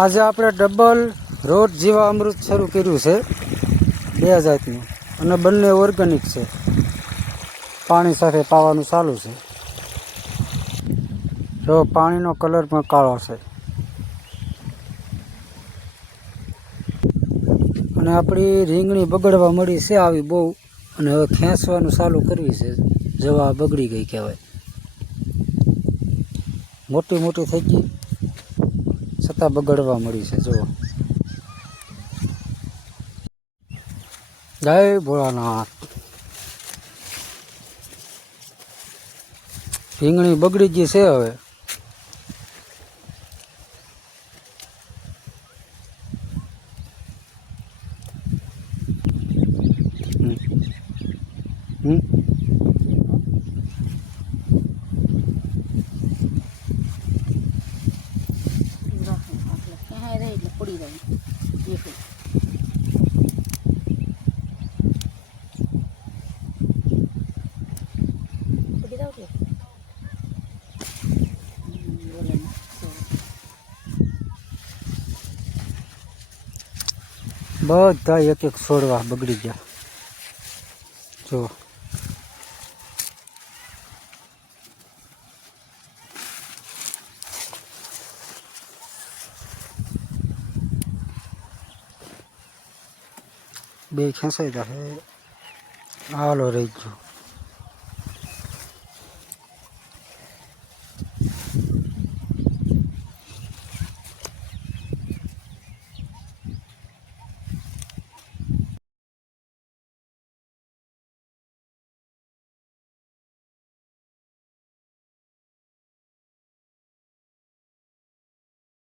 આજે આપણે ડબલ રોજ જીવા અમૃત શરૂ કર્યું છે 2 જાતનું અને બંને ઓર્ગેનિક છે. પાણી સાથે પાવાનું ચાલુ છે. જો પાણીનો કલર પણ કાળો છે અને આપણી રીંગણી બગડવા મળી છે આવી બહુ, અને હવે ખેંચવાનું ચાલુ કરવી છે. જવા બગડી ગઈ કહેવાય, મોટી મોટી થઈ ગઈ છતાં બગડવા મળી છે. જુઓ, જય ભોળાનાથ. રીંગણી બગડી ગઈ છે હવે. બધા એક એક છોડવા બગડી ગયા. જો બે ખેંચાઈ જશે. હાલો રહી ગયો.